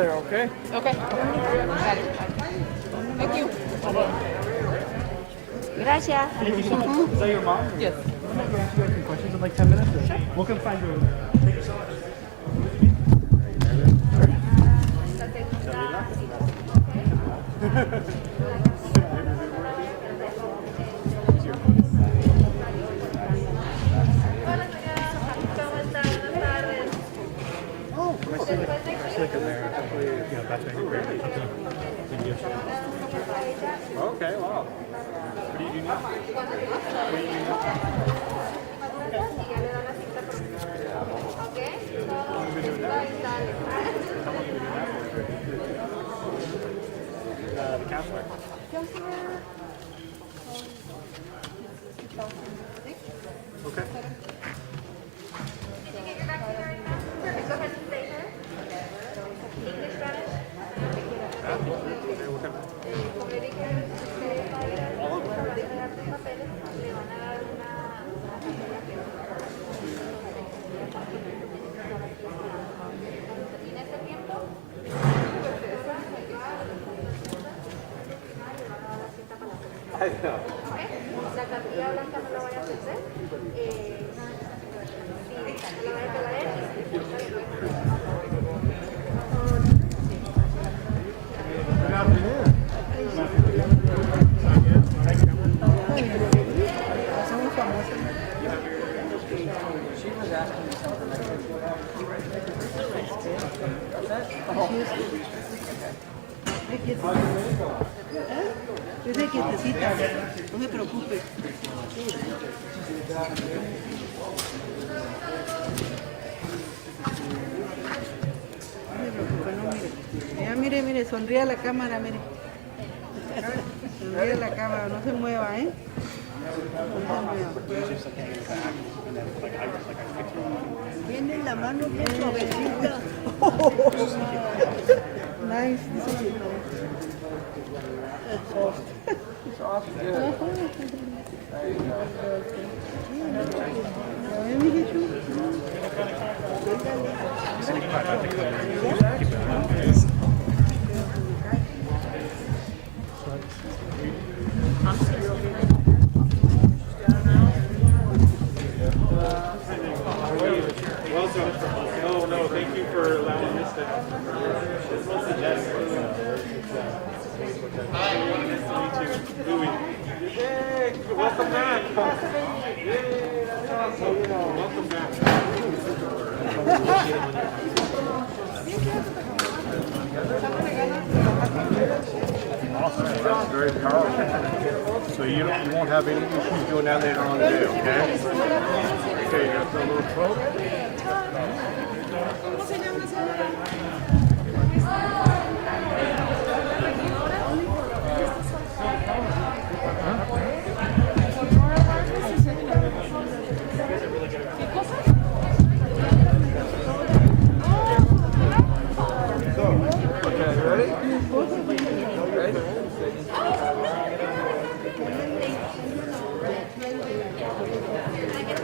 there, okay? Okay. Got it. Thank you. Gracias. Thank you so much. Is that your mom? Yes. I'm going to ask you guys some questions in like 10 minutes. Sure. We'll come find you over there. Thank you so much. Oh, I see like in there. Hopefully, that's making great. Thank you. Okay, wow. What do you do now? What do you do now? How long have you been doing that? How long have you been doing that? The counselor. Okay. Did you get your vaccine right now? Perfect. Go ahead and stay here. English, Spanish? Okay, what kind of... Como le dije, usted va a ir a entregar sus papeles, le van a dar una cartera que cuando termine ese tiempo, ustedes van a llegar y le van a dar la cita para la próxima. ¿Ok? La cartilla blanca no la vaya a perder. Sí, la vaya a traer y si está bien, Good afternoon. She was asking me something like Yo sé quietecita, no se preocupe. Ya mire, mire, sonríe a la cámara, mire. Sonríe a la cámara, no se mueva, ¿eh? Tiene la mano bien suavecita. Nice. soft, good. There you Welcome. Oh no, thank you for allowing us to. Hi, nice to meet you. Louis. Yay! Welcome back. Yay! That's awesome. Welcome back. Awesome. That's very powerful. So you won't have any issues doing that later on today, okay? Okay, you got the little probe.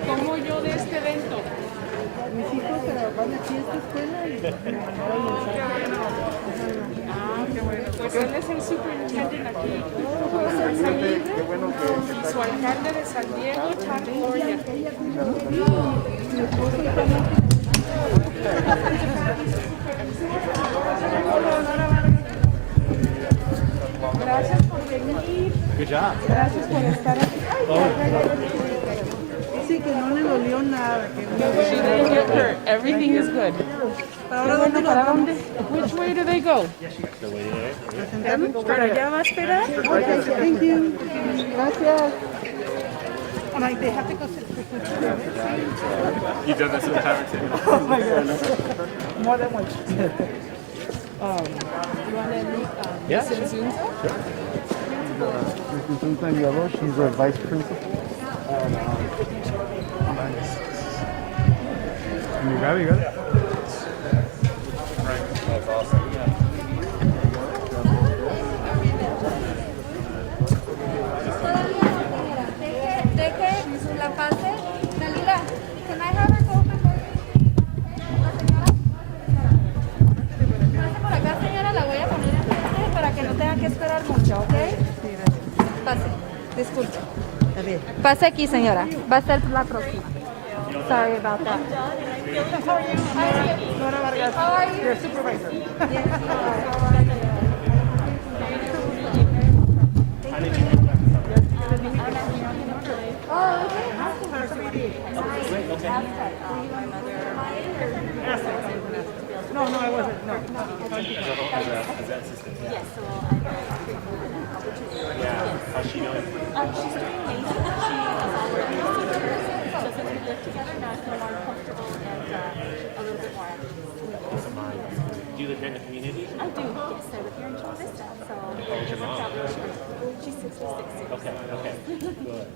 Como yo de este evento. Mis hijos van aquí a esta escuela y me mandaron mensajes. Qué bueno. Pues él es el superintendente aquí. Y su alcalde de San Diego, Todd Gloria. Gracias por venir. Good job. Gracias por estar aquí. Dice que no le dolió nada. Que no. She didn't get hurt. Everything is good. ¿Para dónde nos vamos? Which way do they go? ¿Para allá va a esperar? Okay, thank you. Gracias. Like they have to go sit. You've done this in the time too. Oh my gosh. More than once. You want to meet Yeah, Miss Zoom? She's our vice principal. Can you grab it? You got it? That's awesome. Deje la pase. Dalila, can I have her go before me? La señora. Pase por acá. disculpe. A ver. Pase aquí, señora. Va a ser la próxima. Sorry about that. Nora Vargas, your supervisor. No, I wasn't. No. Yeah. How's she doing? She's doing amazing. She is already super busy. So since we lived together, now I feel more comfortable and a little bit more active. Do you live here in the community? I do, yes. I live here in Chula Vista. So What's your mom? she's 66. Okay. Good.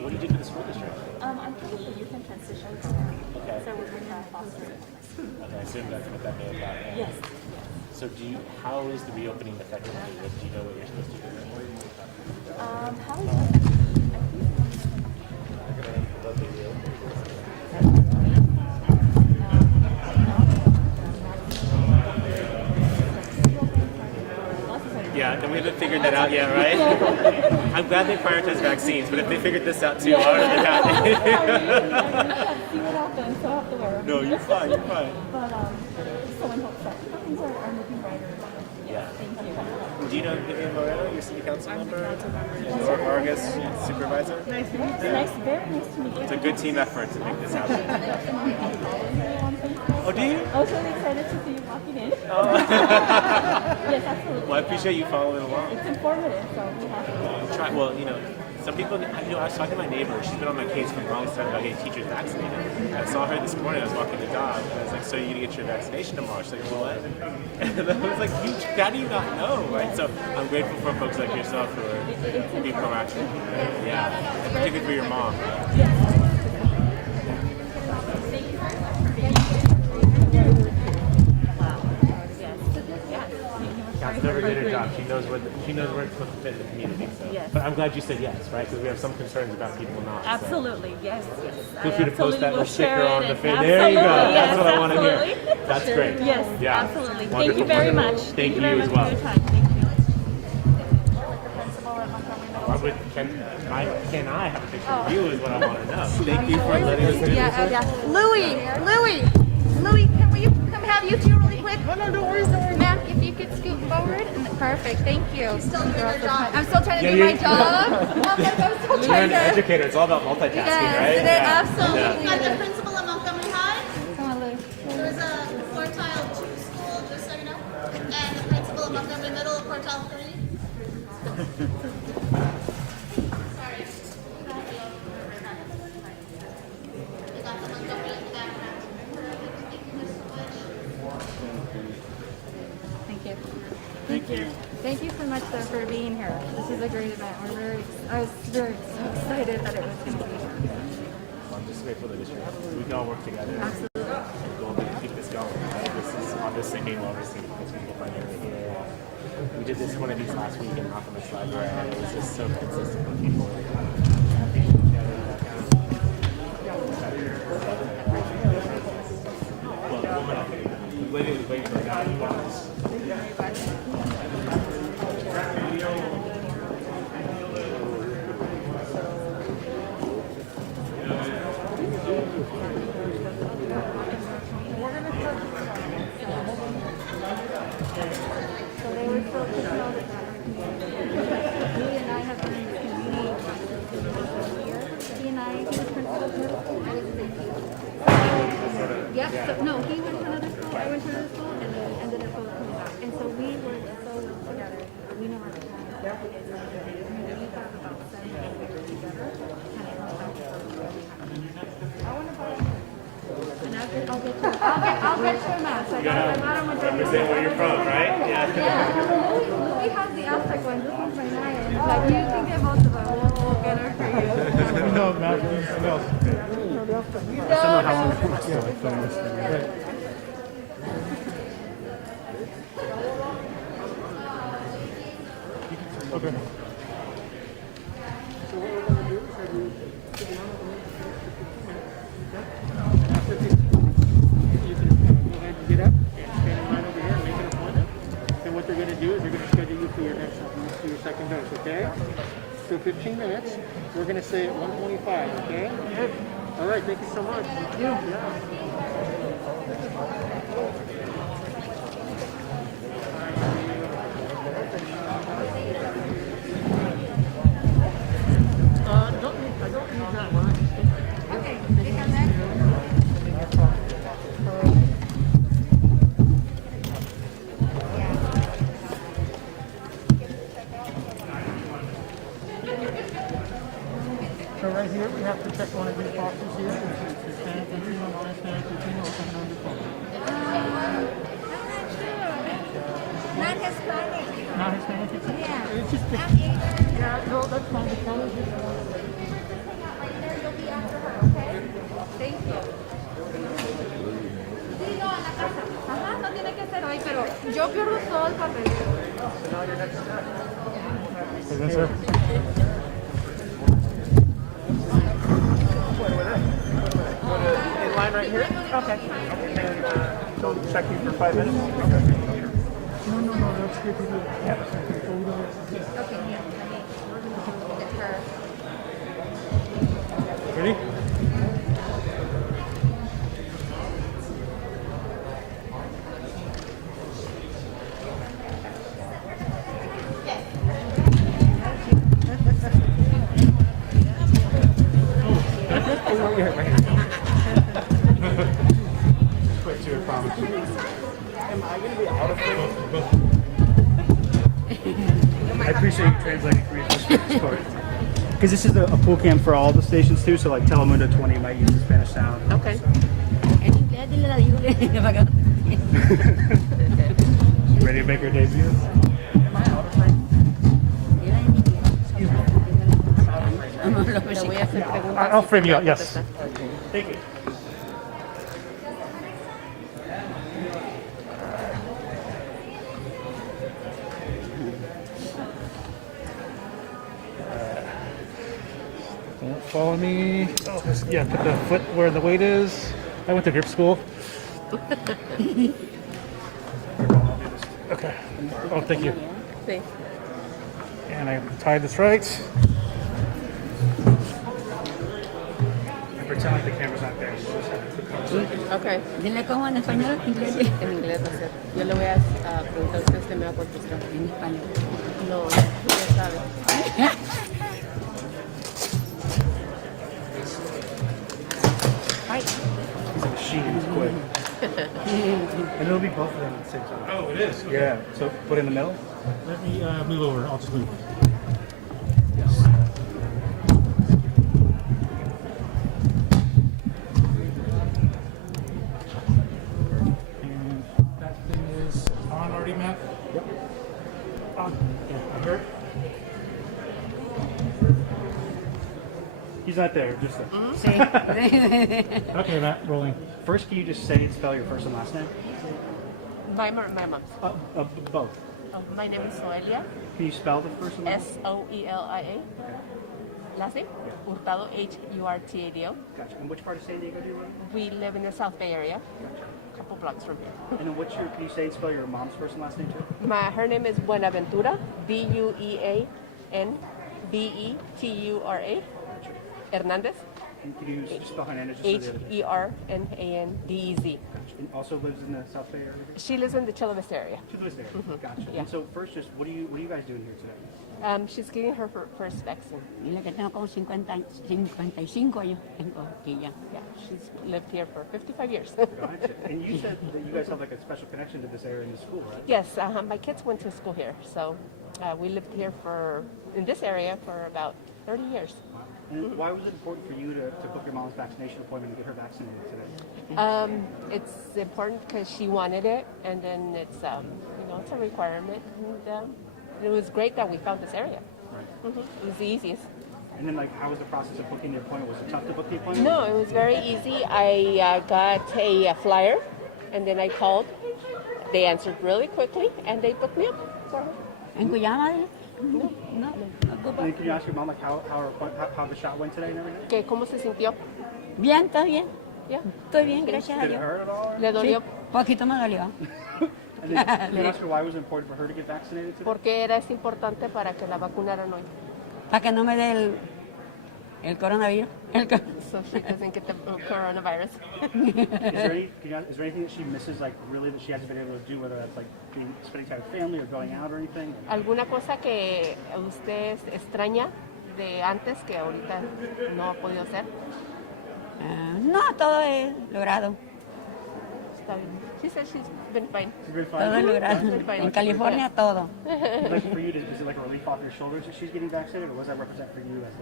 What do you do for the school district? I'm part of the youth and transition program. Okay. So we're doing fostering. Okay, I assume that's what that may about. Yes. So how is the reopening affecting you? Do you know what you're supposed to do? How is it affecting me? Yeah, and we haven't figured that out yet, right? I'm glad they prioritize vaccines, but if they figured this out too, how would it happen? I have seen it happen, so I have to wear them. No, you're fine. But so in hopes that things are moving brighter. Yeah. Thank you. Do you know Diego Mayor, your city council member? Or Vargas, supervisor? Nice, very nice to meet you. It's a good team effort to make this happen. Oh, do you? I was really excited to see you walking in. Yes, absolutely. Well, I appreciate you following along. It's informative, so we have to. Well, some people, I was talking to my neighbor. She's been on my case for the longest time about getting teachers vaccinated. I saw her this morning. I was walking the dog, and I was like, "So you gonna get your vaccination tomorrow?" She's like, "What?" And I was like, "How do you not know?" Right? So I'm grateful for folks like yourself who are being proactive. Yeah, and particularly for your mom. Kat's never did her job. She knows where it's supposed to fit in the community. So. Yes. But I'm glad you said yes, right? Because we have some concerns about people not. Absolutely, yes. Feel free to post that little sticker on the feed. feed. There you go. Absolutely, That's what I yes, want to hear. absolutely. That's great. Yes, Yeah. absolutely. Thank Wonderful, you very wonderful. much. Thank you very as much well. for your time. Thank you. Can I have a picture of you is what I want to know. Thank you for letting us do this. Yeah. Louis, can we come have you two really quick? No, don't worry. Ma'am, if you could scoot forward. Perfect, thank you. She's still doing her job. I'm still trying to do my job. I'm still You're trying an to. educator. It's all about multitasking, right? Yes, absolutely. I'm the principal of Montgomery High. Come on, Lou. There's a quartile 2 school, just so you know, and the principal of Montgomery Middle, quartile 3. Sorry. We got the Montgomery in the background. Thank you so much. Thank you. Thank you. Thank you so much, though, for being here. This is a great event. I was very so excited that it was going to be here. I'm just grateful that we can all work together. Absolutely. And go to keep this going. Right? This is obviously being well received because people find it here. We did this one of these last week in Alchemist Library. It was just so consistent with people. Waiting for that. So they were still pushing all the time. Louis and I have been in the community for years. He and I, he was principal of middle school. I was in AP. Yep. So, no, he went to another school. I went to another school, and then ended up both coming back. And so we were so well together. We know our time. We got about 7 years together, and it went back and forth. I want to buy. And I'll get you a mask. I got a Montgomery. Represent where you're from, right? Yeah. Louis has the Aztec one. This one's my Naya. And it's like, you can get both of them. We'll get her for you. No, Matt, anything else? I don't know how long it's still filming this thing. Okay. Get up, stand in line over here, and make an appointment. Then what they're going to do is they're going to schedule you for your second dose, okay? so 15 minutes. We're going to say at 1:25, okay? All right, thank you so much. Thank you. I don't need that one. Okay, déjame. So right here, we have to check one of these boxes here. It's Hispanic Latino, non-Hispanic Latino, or non-Hispanic. Not Hispanic. Not Hispanic? Yeah. It's just, I'm Asian. yeah, no, that's fine. The color is just Right there, you'll be after her, okay? Thank you. Sí, no, a la casa. Ajá, no tiene que ser hoy, pero yo pierdo todo el papel. Yes, sir. In line right here? Okay. And so check you for 5 minutes? No, that's good to do. Yeah. Okay, here, let me get her. Ready? Quick to promise. Am I going to be out of frame? I appreciate you translating for me. Because this is a pool cam for all the stations too, so like Telemundo 20 might use the Spanish sound. Okay. En inglés, dile la digo para acá. Ready to make her debut? Am I out of frame? Te voy a hacer preguntas. I'll frame you out, yes. Thank you. Don't follow me. Oh, yeah, put the foot where the weight is. I went to grip school. Okay. Oh, thank you. Sí. And I tied this right. I pretend like the camera's not there. So just have to click on it. Okay. Dile cómo en español, inglés. En inglés va a ser. Yo le voy a preguntar a usted, usted me va a contestar. En español. No, usted sabe. He's a machine. He's quick. And it'll be both of them at the same time. Oh, it is? Yeah. So put it in the middle. Let me move over. I'll just move. Yes. And that thing is on already, Matt? Yep. On. Yeah, I heard. He's not there. Just there. Sí. Okay, Matt, rolling. First, can you just say and spell your first and last name? My mom's. Both. Oh, my name is Soelia. Can you spell the first and last? Soelia. Last name? Hurtado, Hurtado. Gotcha. And which part of San Diego do you live in? We live in the South Bay area, a couple blocks from here. And then what's your, can you say and spell your mom's first and last name too? Her name is Buenaventura, Buenaventura, Hernandez, And can you just spell Hernandez just for the other day? Hernandez. And also lives in the South Bay area? She lives in the Chula Vista area. She lives there. Gotcha. Yeah. And so first, just what are you guys doing here today? She's getting her first vaccine. Dile que tengo como 55 años. Tengo aquí ya. Yeah, she's lived here for 55 years. Gotcha. And you said that you guys have like a special connection to this area in the school, right? Yes, my kids went to school here, so we lived here in this area for about 30 years. And why was it important for you to book your mom's vaccination appointment and get her vaccinated today? It's important because she wanted it, and then it's it's a requirement. And it was great that we found this area. Right. It was the easiest. And then like, how was the process of booking the appointment? Was it tough to book the appointment? No, it was very easy. I got a flyer, and then I called. They answered really quickly, and they booked me up for her. ¿En Cuyama? No. And then can you ask your mom like how the shot went today and everything? ¿Cómo se sintió? Bien, está bien. Yeah. Estoy bien, gracias a Did it Dios. hurt at all? ¿Le dolió? Poquito me dolió. And then can you ask her why it was important for her to get vaccinated today? Porque era importante para que la vacunaran hoy. para que no me dé el coronavirus. So she doesn't get the coronavirus. Is there anything that she misses, like really, that she hasn't been able to do, whether that's like spending time with family or going out or anything? ¿Alguna cosa que usted extraña de antes que ahorita no ha podido hacer? No, todo es logrado. Está bien. She said she's been fine. She's been fine. Todo es logrado. She's been fine. En California, todo. Like for you, is it like a relief off your shoulders that she's getting vaccinated, or what does that represent for you as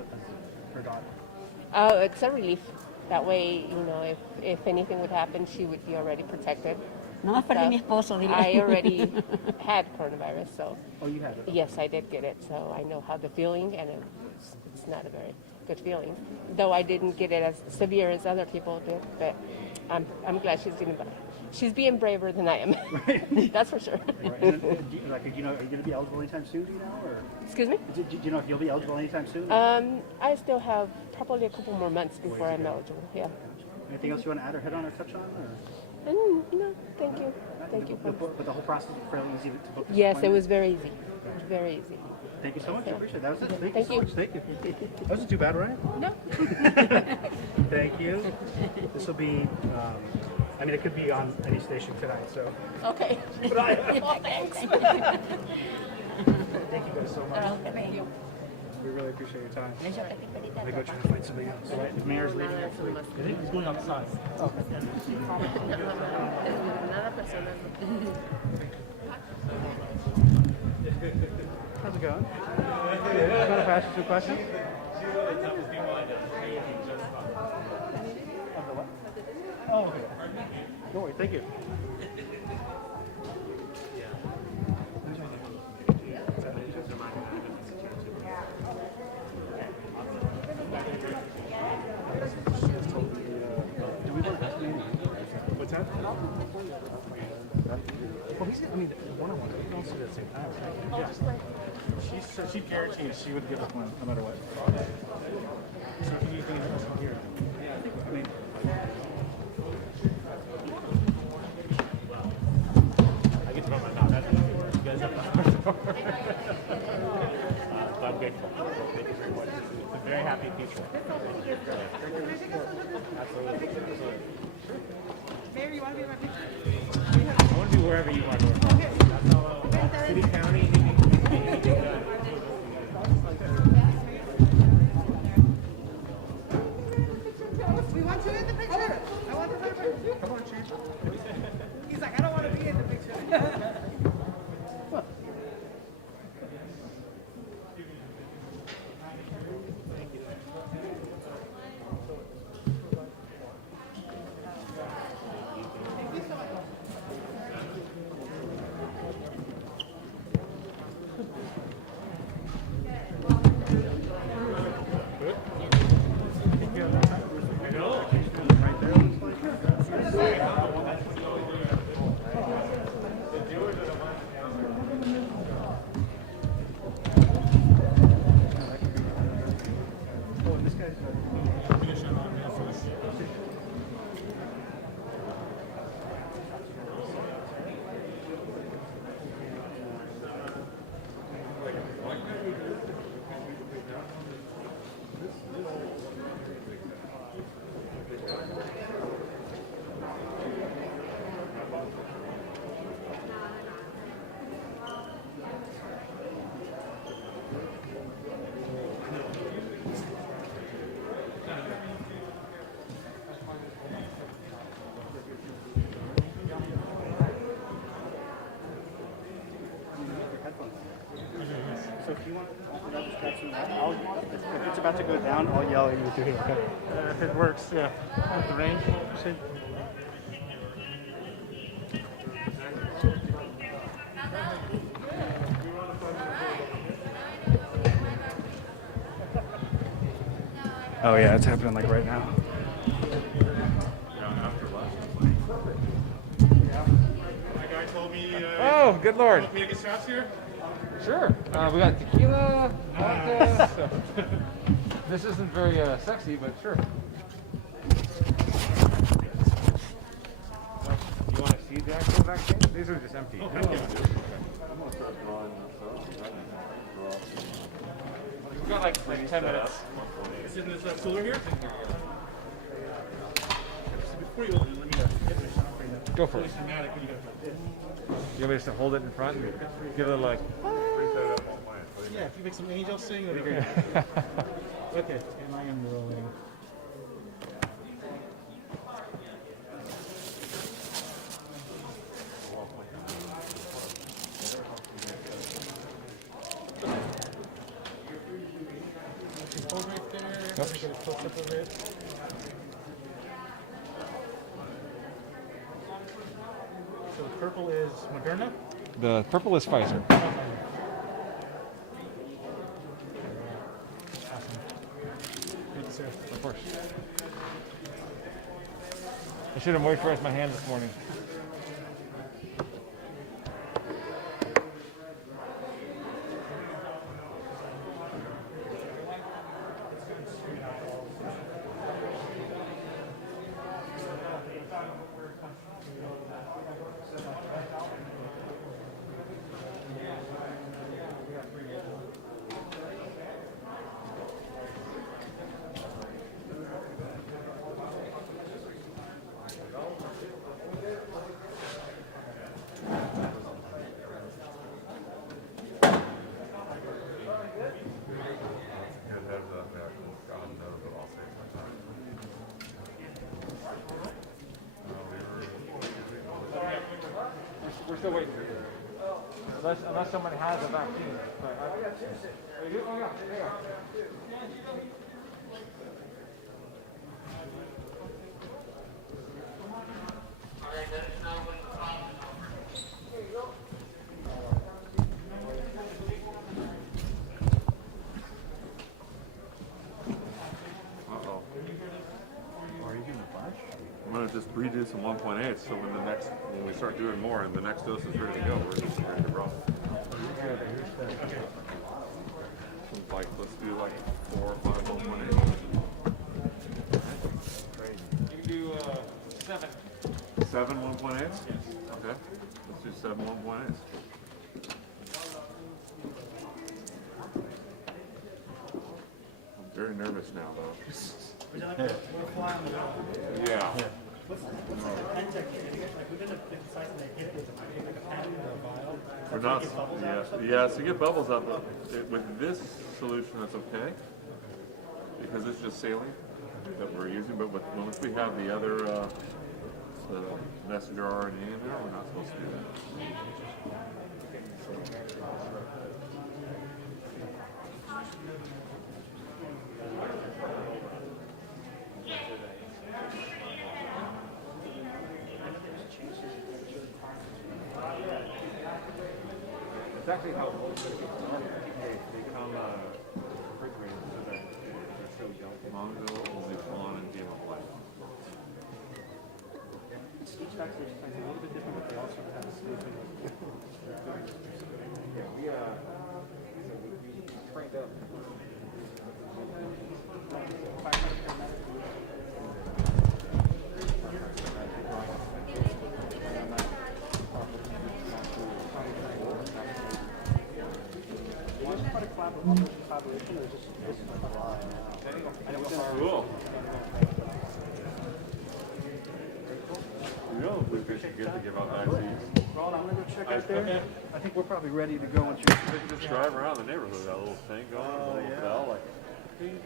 her daughter? It's a relief. That way, you know, if anything would happen, she would be already protected. No más perdí mi esposo, dile. I already had coronavirus, so. Oh, you had it? Yes, I did get it, so I know how the feeling, and it's not a very good feeling. Though I didn't get it as severe as other people did, but I'm glad she's getting better. She's being braver than I am. That's for sure. Right. And then, do you know, are you going to be eligible anytime soon? Do you know, or? Excuse me? Do you know if you'll be eligible anytime soon? I still have probably a couple more months before I'm eligible. Yeah. Anything else you want to add or hit on or touch on? Or? No, thank you. Thank you. But the whole process was fairly easy to book this Yes, it appointment? was very easy. Very easy. Thank you so much. I appreciate it. That was it. Thank so you. much. Thank you. That wasn't too bad, right? No. Thank you. This will be, I mean, it could be on any station tonight, so. Okay. Well, thanks. Thank you guys so much. Thank you. We really appreciate your time. I'm gonna go try to find somebody else. All right, the mayor's leaving actually. He's going outside. Oh. Nada personal. How's it going? Want to ask you some questions? Oh, okay. Don't worry, thank you. What's that? Well, he's, I mean, one-on-one, we don't see it at the same time, right? Yeah. She guaranteed she would give us one, no matter what. So if you think it's here, I mean, I get to run my mouth. That's you guys have to I'm grateful. Thank you very much. It's a very happy future. Absolutely. Mayor, you want to be in my picture? I want to be wherever you want to work. That's all. City, county, anything done. We want you in the picture. I want the picture. Come on, Chief. He's like, I don't want to be in the picture. so if you want to just grab some, if it's about to go down, I'll yell at you through here, okay? If it works, yeah. The range, see? Oh yeah, it's happening like right now. Oh, good lord. Want me to get shots here? Sure. We got tequila, vodka. So. This isn't very sexy, but sure. You want to see the actual vaccine? These are just empty. Okay. I'm gonna start drawing this up. We've got like like 10 minutes. Is it in this cooler here? Before you open it, let me get my shot for you. Go for it. It's really dramatic when you go like this. You want me just to hold it in front and give it like... Yeah, if you make some angels sing, that'd be great. Okay, and I am rolling. Hold right there. Yep. Get a close up of it. So the purple is Moderna. The purple is Pfizer. Good, sir. Of course. I should have moisturized my hands this morning. We're still waiting. Unless someone has a vaccine. Are you good? Oh, yeah. There you go. Uh-oh. Are you getting a bunch? I'm going to just redo some 1.8 so when we start doing more and the next dose is ready to go, we're just ready to roll. Like, let's do like 4 or 5 1.8. You can do 7. 7 1.8s? Yes. Okay. Let's do 7 1.8s. I'm very nervous now, though. Yeah. We're not. Yeah. So you get bubbles up with this solution. That's okay because it's just saline that we're using. But once we have the other the messenger RNA in there, we're not supposed to do that. It's actually helpful. They come refrigerated so that they're so delicate. Mongo, Olipon, and Game of Life. Each vaccination plan is a little bit different, but they also have a sleeping. Yeah, we trained up. Cool. You know, we should get to give out vaccines. Ron, I'm going to go check out there. I think we're probably ready to go once you Just drive around the neighborhood, that little thing going, a little bell, like.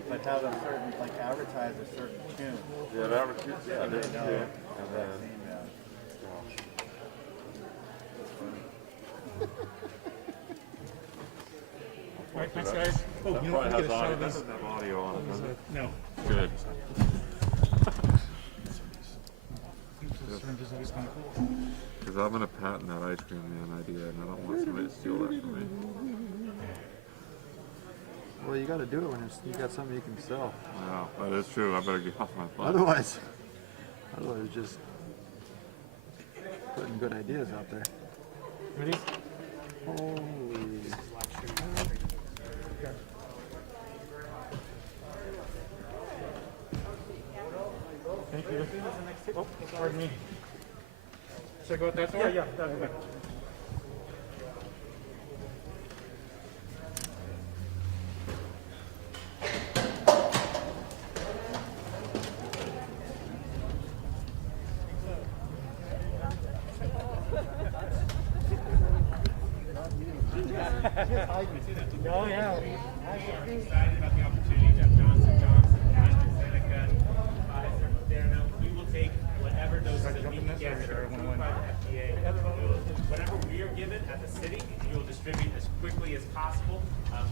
But have a certain, like advertise a certain tune. Yeah, that was good. Yeah, They know yeah. the vaccine, All right, thanks, guys. Oh, That you probably know, has get a shot audio. of That this. doesn't have audio on it, does it? No. Good. Syringes always kind of cool. Because I'm going to patent that ice cream man idea, and I don't want somebody to steal that from me. Well, you got to do it when you got something you can sell. Wow, that is true. I better get off my phone. Otherwise, just putting good ideas out there. Ready? Holy. Thank you. Oh, pardon me. Should I go out that door? Yeah, that way. Oh, yeah. I'm excited about the opportunity to have Johnson, AstraZeneca, Pfizer, Moderna. We will take whatever doses that we can get that are approved by the FDA. Whatever we are given as a city, we will distribute as quickly as possible.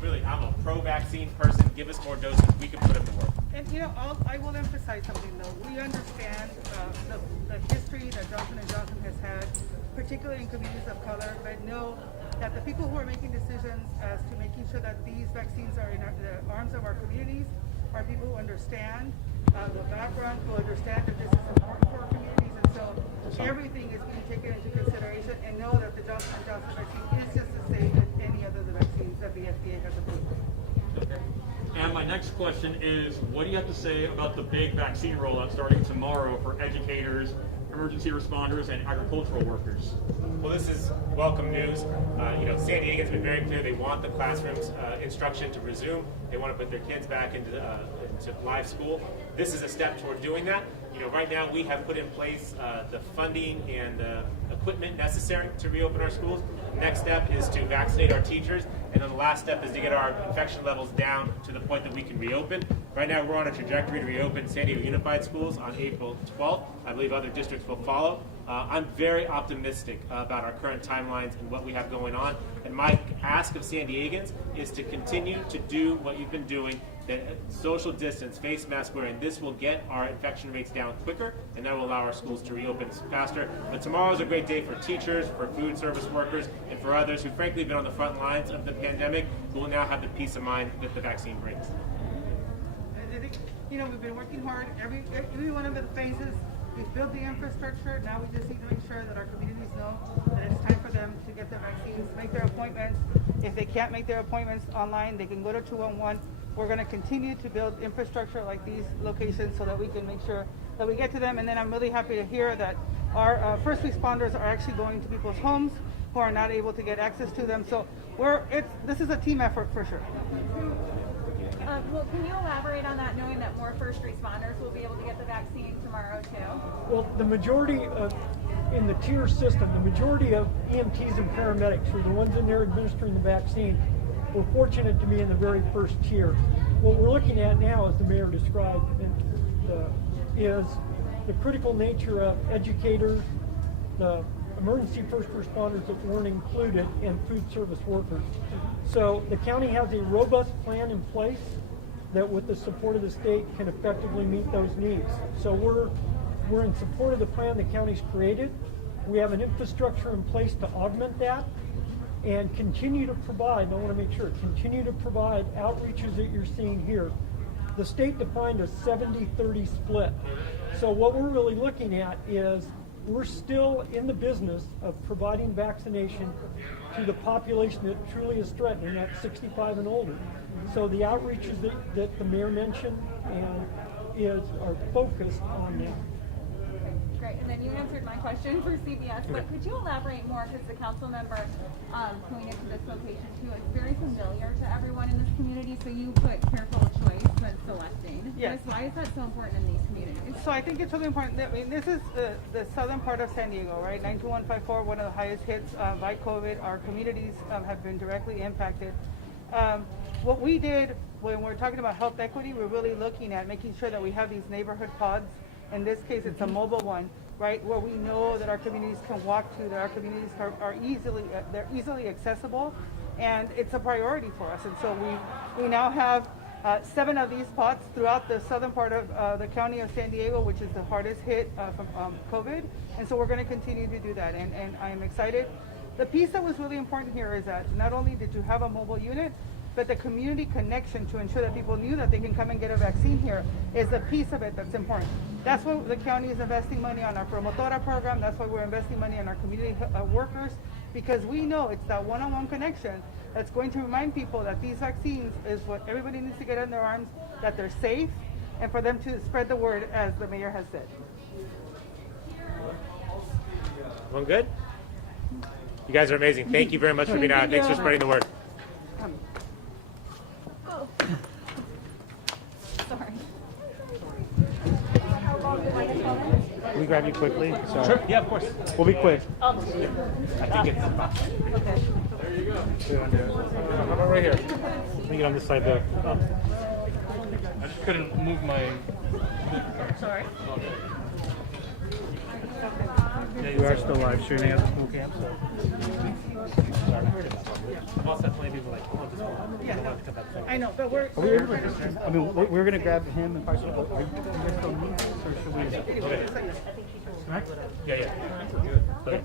Really, I'm a pro-vaccine person. Give us more doses. We can put them to work. And I will emphasize something though. We understand the history that Johnson & Johnson has had, particularly in communities of color, but know that the people who are making decisions as to making sure that these vaccines are in the arms of our communities are people who understand the background, who understand that this is important for our communities, and so everything is being taken into consideration, and know that the Johnson & Johnson vaccine is just as safe as any other of the vaccines that the FDA has approved. And my next question is, what do you have to say about the big vaccine rollout starting tomorrow for educators, emergency responders, and agricultural workers? Well, this is welcome news. San Diego's been very clear. They want the classrooms instruction to resume. They want to put their kids back into live school. This is a step toward doing that. Right now we have put in place the funding and the equipment necessary to reopen our schools. Next step is to vaccinate our teachers, and then the last step is to get our infection levels down to the point that we can reopen. Right now we're on a trajectory to reopen San Diego Unified Schools on April 12th. I believe other districts will follow. I'm very optimistic about our current timelines and what we have going on. And my ask of San Diegans is to continue to do what you've been doing, that social distance, face mask wearing. This will get our infection rates down quicker, and that will allow our schools to reopen faster. But tomorrow is a great day for teachers, for food service workers, and for others who frankly have been on the front lines of the pandemic, who will now have the peace of mind that the vaccine brings. I think, we've been working hard every one of the phases. We've built the infrastructure. Now we just need to make sure that our communities know that it's time for them to get their vaccines, make their appointments. If they can't make their appointments online, they can go to 211. We're going to continue to build infrastructure like these locations so that we can make sure that we get to them. And then I'm really happy to hear that our first responders are actually going to people's homes who are not able to get access to them. So this is a team effort for sure. Well, can you elaborate on that, knowing that more first responders will be able to get the vaccine tomorrow too? Well, the majority in the tier system, the majority of EMTs and paramedics are the ones in there administering the vaccine. We're fortunate to be in the very first tier. What we're looking at now, as the mayor described, is the critical nature of educators, the emergency first responders that weren't included, and food service workers. So the county has a robust plan in place that, with the support of the state, can effectively meet those needs. So we're in support of the plan the county's created. We have an infrastructure in place to augment that and continue to provide, I want to make sure, continue to provide outreaches that you're seeing here. The state defined a 70-30 split. So what we're really looking at is we're still in the business of providing vaccination to the population that truly is threatened, that's 65 and older. So the outreaches that the mayor mentioned are focused on that. Great, and then you answered my question for CBS, but could you elaborate more, because the council member pointed to this location too. It's very familiar to everyone in this community, so you put careful choice when selecting. Yes. Why is that so important in these communities? So I think it's really important. This is the southern part of San Diego, right? 92154, one of the highest hits by COVID. Our communities have been directly impacted. What we did when we're talking about health equity, we're really looking at making sure that we have these neighborhood pods. In this case, it's a mobile one, right, where we know that our communities can walk to, that our communities are easily accessible, and it's a priority for us. And so we now have 7 of these pods throughout the southern part of the county of San Diego, which is the hardest hit from COVID. And so we're going to continue to do that, and I am excited. The piece that was really important here is that not only did you have a mobile unit, but the community connection to ensure that people knew that they can come and get a vaccine here is the piece of it that's important. That's why the county is investing money on our Promotora program. That's why we're investing money on our community workers, because we know it's that one-on-one connection that's going to remind people that these vaccines is what everybody needs to get in their arms, that they're safe, and for them to spread the word, as the mayor has said. Everyone good? You guys are amazing. Thank you very much for being out. Thanks for spreading the word. Oh. Sorry. How long do you want to Can we grab you quickly? Sorry. Sure. Yeah, of course. We'll be quick. I think it's okay. There you go. How about right here? Let me get on this side there. I just couldn't move my. Sorry. We are still live streaming at the school camp, so. Sorry. I've also had plenty of people like, oh, this one. Yeah. I don't want to come back. I know, but we're. Are we able to, I mean, we're going to grab him and parcel. Are you guys still need this, or should we? Okay. Smack? Yeah, yeah. Okay.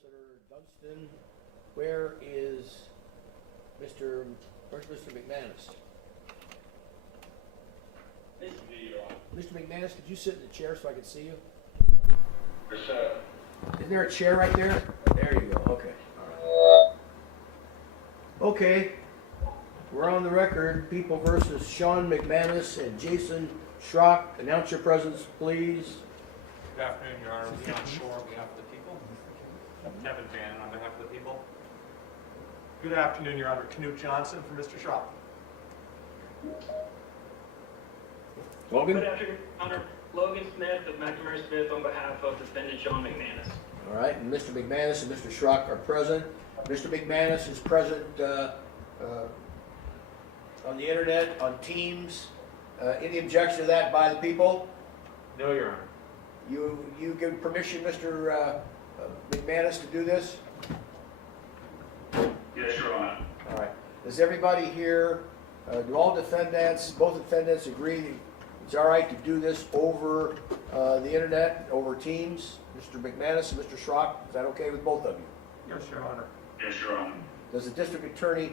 Solicitor Dunstan. Where's Mr. McManus? Mr. McManus, could you sit in the chair so I can see you? Yes, sir. Isn't there a chair right there? There you go. Okay. All right. Okay. We're on the record. People versus Sean McManus and Jason Schrock. Announce your presence, please. Good afternoon, Your Honor. Leon Shore on behalf of the people. Kevin Bannon on behalf of the people. Good afternoon, Your Honor. Knute Johnson for Mr. Schrock. Logan? Good afternoon, Your Honor. Logan Smith of Montgomery Smith on behalf of defendant Sean McManus. All right, and Mr. McManus and Mr. Schrock are present. Mr. McManus is present on the internet, on Teams. Any objection to that by the people? No, Your Honor. You give permission, Mr. McManus, to do this? Yes, Your Honor. All right. Does everybody here, do all defendants, both defendants agree that it's all right to do this over the internet, over Teams? Mr. McManus and Mr. Schrock, is that okay with both of you? Yes, Your Honor. Yes, Your Honor. Does the district attorney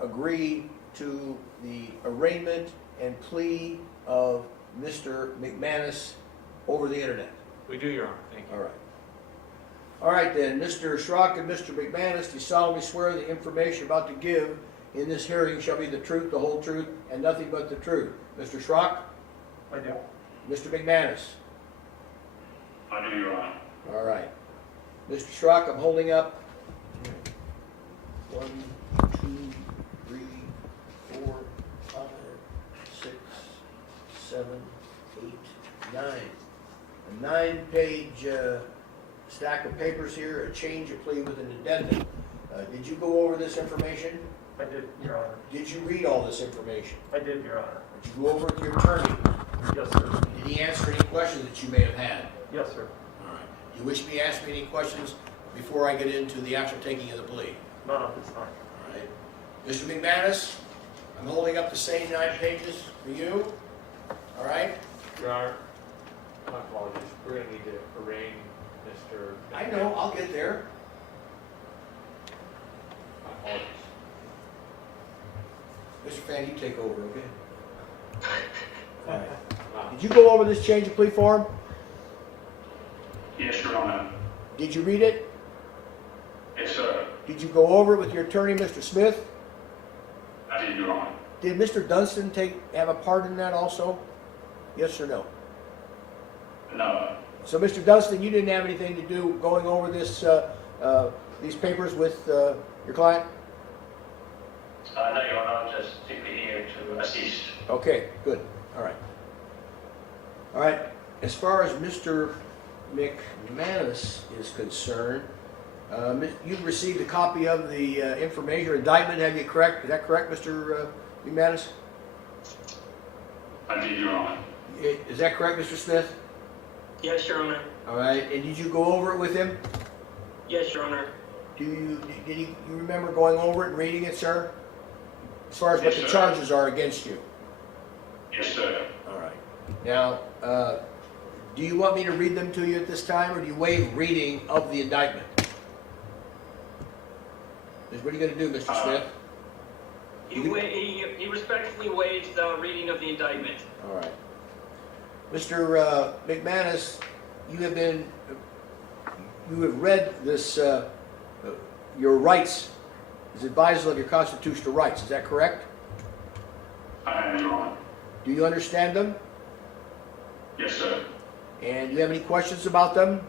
agree to the arraignment and plea of Mr. McManus over the internet? We do, Your Honor. Thank you. All right. All right then, Mr. Schrock and Mr. McManus, do you solemnly swear the information about to give in this hearing shall be the truth, the whole truth, and nothing but the truth? Mr. Schrock? I do. Mr. McManus? I do, Your Honor. All right. Mr. Schrock, I'm holding up 1, 2, 3, 4, 5, 6, 7, 8, 9. A 9-page stack of papers here, a change of plea with an addendum. Did you go over this information? I did, Your Honor. Did you read all this information? I did, Your Honor. Did you go over it with your attorney? Yes, sir. Did he answer any questions that you may have had? Yes, sir. All right. Do you wish me to ask me any questions before I get into the actual taking of the plea? None of this time. All right. Mr. McManus, I'm holding up the same 9 pages for you. All right? Your Honor, my apologies. We're going to need to arraign Mr. I know, I'll get there. My apologies. Mr. Fan, you take over, okay? All right. Did you go over this change of plea form? Yes, Your Honor. Did you read it? Yes, sir. Did you go over it with your attorney, Mr. Smith? I did, Your Honor. Did Mr. Dunstan have a part in that also? Yes or no? No. So, Mr. Dunstan, you didn't have anything to do going over this, these papers with your client? No, Your Honor. I'm just simply here to assist. Okay, good. All right. All right. As far as Mr. McManus is concerned, you've received a copy of the information or indictment. Have you correct? Is that correct, Mr. McManus? I did, Your Honor. Is that correct, Mr. Smith? Yes, Your Honor. All right. And did you go over it with him? Yes, Your Honor. Did you remember going over it and reading it, sir? As far as what Yes, the sir. charges are against you. Yes, sir. All right. Now, do you want me to read them to you at this time, or do you waive reading of the indictment? What are you going to do, Mr. Smith? He respectfully waives the reading of the indictment. All right. Mr. McManus, you have read this, your rights, as advisor of your constitutional rights. Is that correct? I am, Your Honor. Do you understand them? Yes, sir. And do you have any questions about them?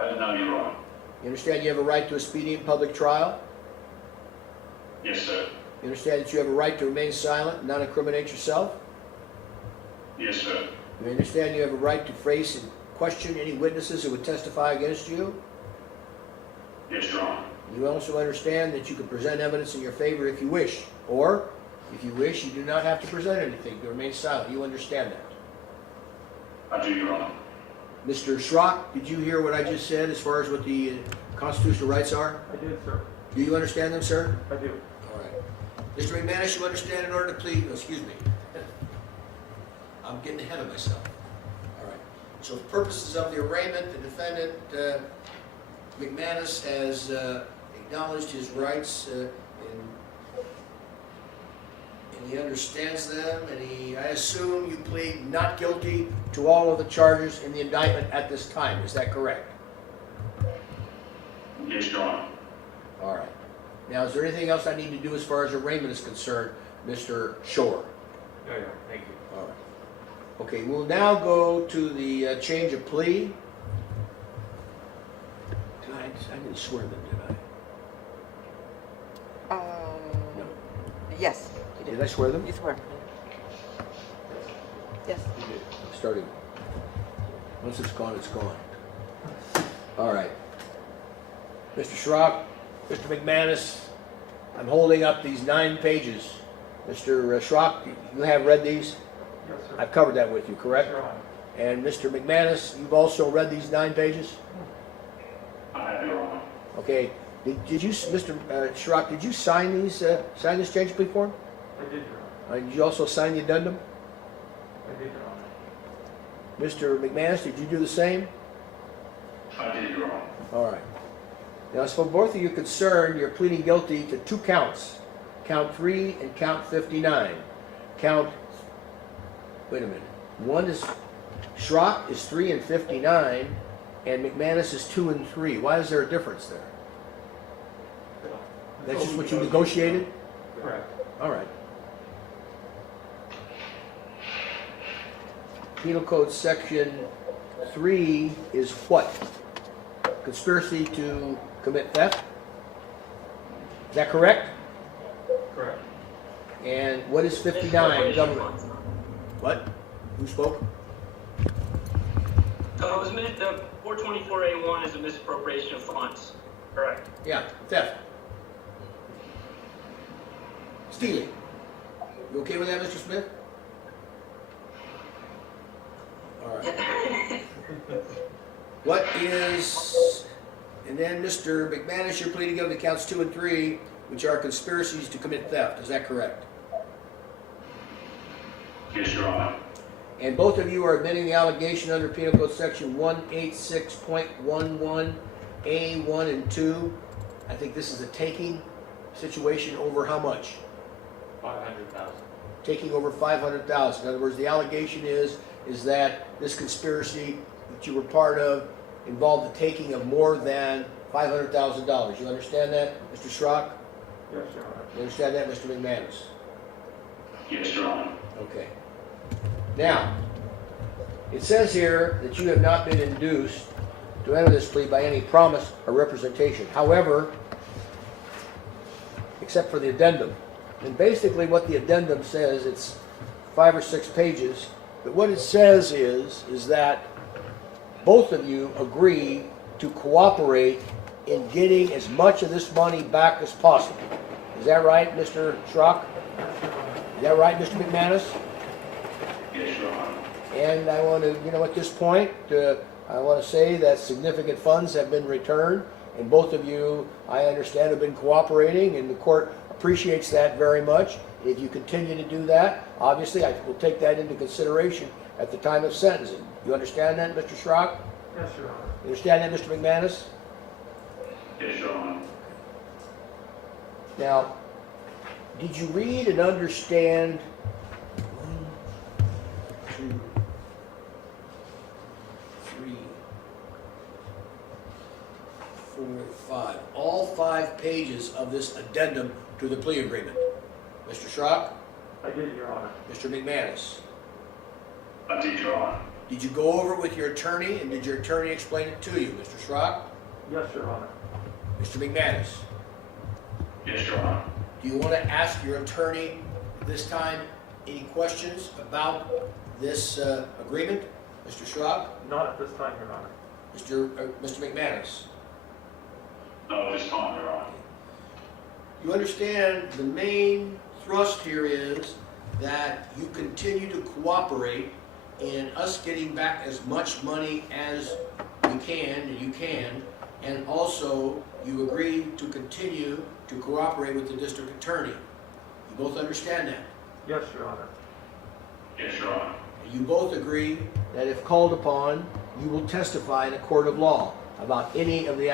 I do not, Your Honor. You understand you have a right to a speedy and public trial? Yes, sir. You understand that you have a right to remain silent and not incriminate yourself? Yes, sir. You understand you have a right to face and question any witnesses who would testify against you? Yes, Your Honor. You also understand that you can present evidence in your favor if you wish, or if you wish, you do not have to present anything to remain silent. You understand that? I do, Your Honor. Mr. Schrock, did you hear what I just said as far as what the constitutional rights are? I did, sir. Do you understand them, sir? I do. All right. Mr. McManus, you understand in order to plead? Oh, excuse me. I'm getting ahead of myself. All right. So for purposes of the arraignment, the defendant McManus has acknowledged his rights and he understands them, and I assume you plead not guilty to all of the charges in the indictment at this time. Is that correct? Yes, Your Honor. All right. Now, is there anything else I need to do as far as arraignment is concerned, Mr. Shore? No, yeah, thank you. All right. Okay, we'll now go to the change of plea. I didn't swear them, did I? No. Yes. Did I swear them? You swear. Yes. You did. Starting. Once it's gone, it's gone. All right. Mr. Schrock, Mr. McManus, I'm holding up these 9 pages. Mr. Schrock, you have read these? Yes, sir. I've covered that with you, correct? Sure. And Mr. McManus, you've also read these 9 pages? I have, Your Honor. Okay. Did you, Mr. Schrock, did you sign these? Sign this change of plea form? I did, Your Honor. Did you also sign the addendum? I did, Your Honor. Mr. McManus, did you do the same? I did, Your Honor. All right. Now, as for both of you concerned, you're pleading guilty to 2 counts. Count 3 and count 59. Wait a minute. One is, Schrock is 3 and 59, and McManus is 2 and 3. Why is there a difference there? That's just what you negotiated? Correct. All right. Penal Code Section 3 is what? Conspiracy to commit theft? Is that correct? Correct. And what is 59? Government. What? Who spoke? It was the 424A1 is a misappropriation of funds. Correct. Yeah, theft. Stealing. You okay with that, Mr. Smith? All right. What is, and then Mr. McManus, you're pleading guilty to counts 2 and 3, which are conspiracies to commit theft. Is that correct? Yes, Your Honor. And both of you are admitting the allegation under Penal Code Section 186.11A1 and 2. I think this is a taking situation over how much? 500,000. Taking over 500,000. In other words, the allegation is that this conspiracy that you were part of involved the taking of more than $500,000. You understand that, Mr. Schrock? Yes, Your Honor. You understand that, Mr. McManus? Yes, Your Honor. Okay. Now, it says here that you have not been induced to enter this plea by any promise or representation. However, except for the addendum. And basically what the addendum says, it's 5 or 6 pages, but what it says is that both of you agree to cooperate in getting as much of this money back as possible. Is that right, Mr. Schrock? Is that right, Mr. McManus? Yes, Your Honor. And I want to, at this point, I want to say that significant funds have been returned, and both of you, I understand, have been cooperating, and the court appreciates that very much. If you continue to do that, obviously, I will take that into consideration at the time of sentencing. You understand that, Mr. Schrock? Yes, Your Honor. You understand that, Mr. McManus? Yes, Your Honor. Now, did you read and understand 1, 2, 3, 4, 5, all 5 pages of this addendum to the plea agreement? Mr. Schrock? I did, Your Honor. Mr. McManus? I did, Your Honor. Did you go over it with your attorney, and did your attorney explain it to you, Mr. Schrock? Yes, Your Honor. Mr. McManus? Yes, Your Honor. Do you want to ask your attorney this time any questions about this agreement, Mr. Schrock? Not at this time, Your Honor. Mr. McManus? No, this time, Your Honor. You understand the main thrust here is that you continue to cooperate in us getting back as much money as we can, and also you agree to continue to cooperate with the district attorney. You both understand that? Yes, Your Honor. Yes, Your Honor. And you both agree that if called upon, you will testify in a court of law about any of the